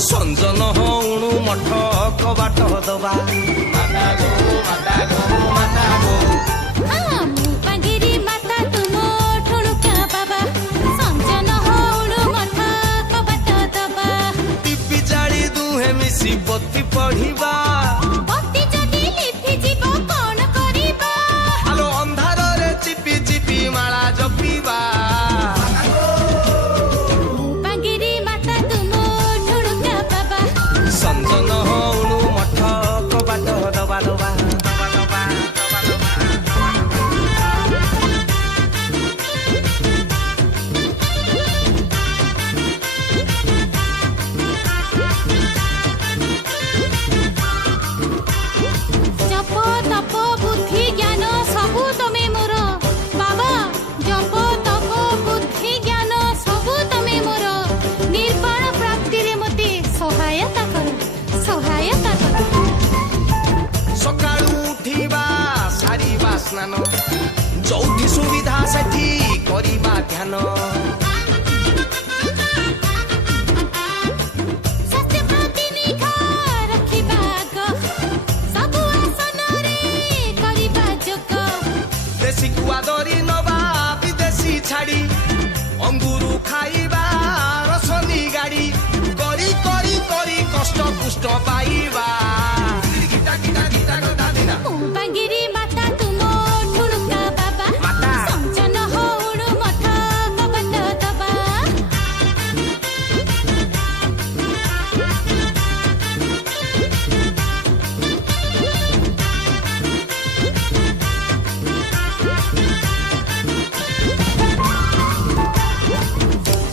संजन हणु मठ कबाट दबा माता गो माता गो माता गो हाँ मुपांगिरी माता तुम ठुणुका बाबा संजन हणु मठ कबाट दबा टीपी जाली दुहे मिसी बत्ती पढ़िबा बत्ती जदि लिफि जीव कौन करिबा आलो अंधार रे चिपी चिपी माला जपिबा मुपांगिरी माता तुम ठुणुका बाबा संजन हणु मठ कबाट दबा दबा दबा दबा दबा दबा जप तप बुद्धि ज्ञान सबु तमे मोर बाबा जप तप बुद्धि ज्ञान सबु तमे मोर निर्वाण प्राप्ति रे मते सहायता कर सकाळू उठिबा सारिबा स्नान जोठी सुविधा सेठी करिबा ध्यान सत्य प्रति निघा रखिबा ग सबु आसन रे करिबा जोग देशी कुआ दरी नबा विदेशी छाड़ी अंगुरु खाइबा रसनी गाड़ी करी करी करी कष्ट पुष्ट पाइबा गीता गीता गीता गदा दिना मुपांगिरी माता तुम ठुणुका बाबा माता। संजन हणु मठ कबाट दबा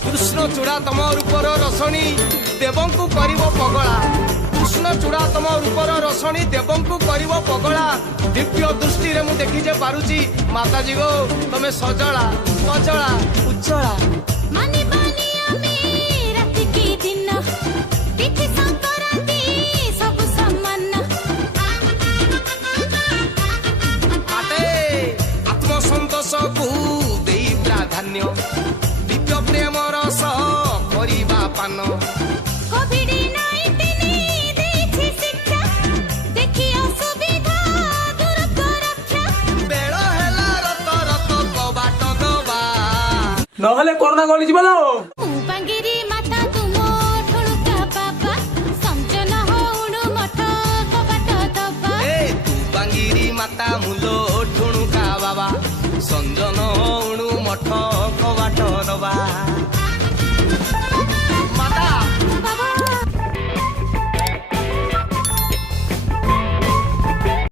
कृष्ण चूड़ा तम रूपर रसणी देवंकु करिवो पगला कृष्ण चूड़ा तम रूपर रसणी देवंकु करिवो पगला दिव्य दृष्टि रे मु देखि जे पारुची माताजी गो तमे सजला सजला उज्जला मानी बानी आमे राति की दिन तिथि संक्रांति सब समान आते आत्मसंतोष को देई प्राधान्य दिव्य प्रेम रस करिबा पान कोविड 19 देछि शिक्षा देखि असुविधा दूर रक्षा बेळ हेला रत रत कबाट दबा নহলে করোনা গলি যাব मुपांगिरी माता तुम ठुणुका बाबा संजन हणु मठ कबाट दबा ए तू बांगिरी माता मुलो ठुणुका बाबा संजन हणु मठ कबाट दबा